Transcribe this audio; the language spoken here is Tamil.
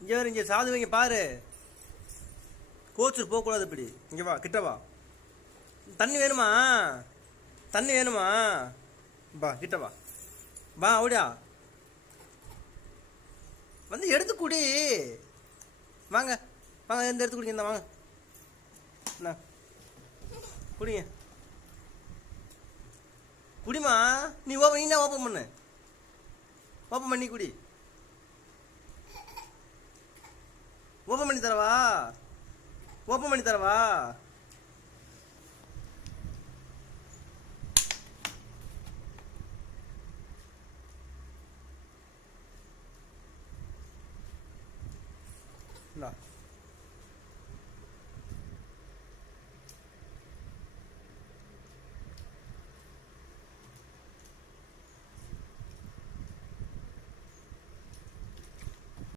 இங்கே வர இங்கே சாது வைங்க பாரு. கோச்சூர் போகக்கூடாது. இப்படி இங்கே வா, கிட்ட வா. தண்ணி வேணுமா? தண்ணி வேணுமா? வா கிட்ட வா. வா ஓடியா வந்து எடுத்து குடி. வாங்க வாங்க, எந்த எடுத்து குடிங்க. இந்த வாங்க குடிங்க. குடிமா. நீ ஓப்பன், நீ ஓப்பன் பண்ணு. ஓப்பன் பண்ணி குடி. ஓப்பன் பண்ணி தரவா? ஓப்பன் பண்ணி தரவா? இந்தா